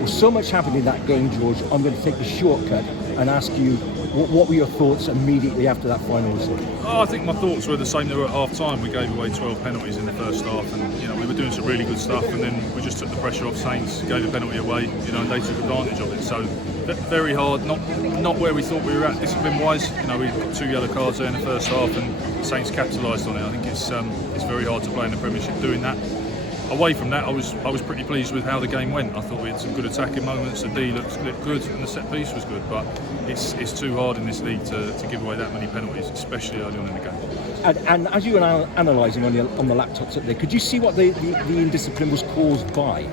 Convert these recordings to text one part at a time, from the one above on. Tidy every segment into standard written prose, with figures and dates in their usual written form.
Well, so much happened in that game, George. I'm going to take the shortcut and ask you, what were your thoughts immediately after that final whistle? Oh, I think my thoughts were the same. They were at half time. We gave away 12 penalties in the first half, and we were doing some really good stuff, and then we just took the pressure off Saints, gave a penalty away, and they took advantage of it. So very hard, not where we thought we were at discipline-wise. We got 2 yellow cards there in the first half, and Saints capitalised on it. I think it's very hard to play in the Premiership doing that. Away from that, I was pretty pleased with how the game went. I thought we had some good attacking moments. The D looked good, and the set piece was good. But it's too hard in this league to give away that many penalties, especially early on in the game. And as you were analysing on the laptops up there, could you see what the indiscipline was caused by?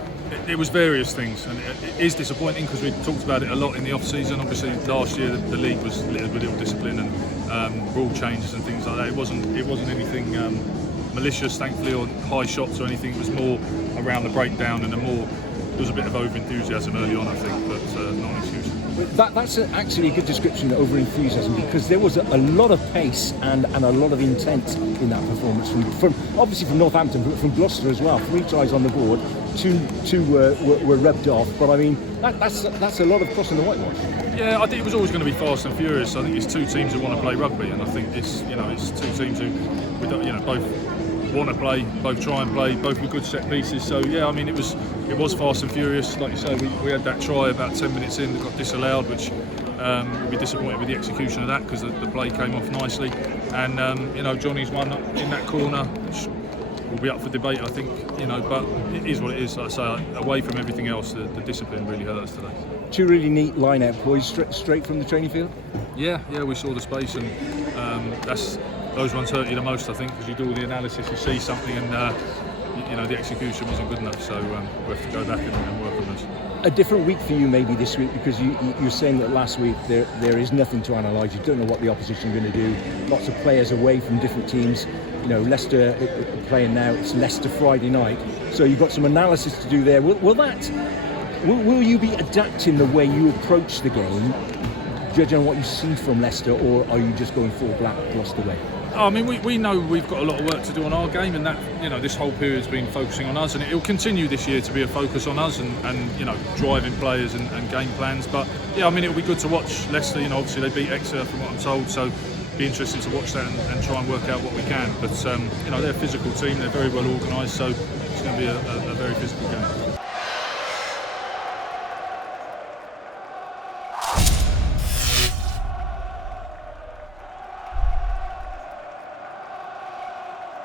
It was various things, and it is disappointing because we talked about it a lot in the off-season. Obviously, last year the league was littered with ill-discipline and rule changes and things like that. It wasn't anything malicious, thankfully, or high shots or anything. It was more around the breakdown, and there was a bit of over-enthusiasm early on, I think, but not an excuse. That's actually a good description of over-enthusiasm, because there was a lot of pace and a lot of intent in that performance from obviously from Northampton, but from Gloucester as well. 3 tries on the board, two were rubbed off, but I mean that's a lot of crossing the whitewash. Yeah, I think it was always going to be fast and furious. I think it's 2 teams who want to play rugby, and I think it's 2 teams who both want to play, both try and play, both with good set pieces. So yeah, I mean it was fast and furious. Like you say, we had that try about 10 minutes in that got disallowed, which we'll be disappointed with the execution of that, because the play came off nicely. And Johnny's one in that corner, which will be up for debate, I think. But it is what it is. Like I say, away from everything else, the discipline really hurt us today. 2 really neat line-out boys, straight from the training field. Yeah, we saw the space, and those ones hurt you the most, I think, because you do all the analysis, you see something, and the execution wasn't good enough. So we have to go back and work on those. A different week for you maybe this week, because you're saying that last week there is nothing to analyse. You don't know what the opposition are going to do. Lots of players away from different teams. Leicester playing now. It's Leicester Friday night, so you've got some analysis to do there. Will you be adapting the way you approach the game, judging on what you see from Leicester, or are you just going full black Gloucester way? I mean, we know we've got a lot of work to do on our game, and that this whole period's been focusing on us, and it'll continue this year to be a focus on us, and driving players and game plans. But yeah, I mean, it'll be good to watch Leicester. Obviously they beat Exeter from what I'm told, so it'll be interesting to watch that and try and work out what we can. But they're a physical team, they're very well organised, so it's going to be a very physical game.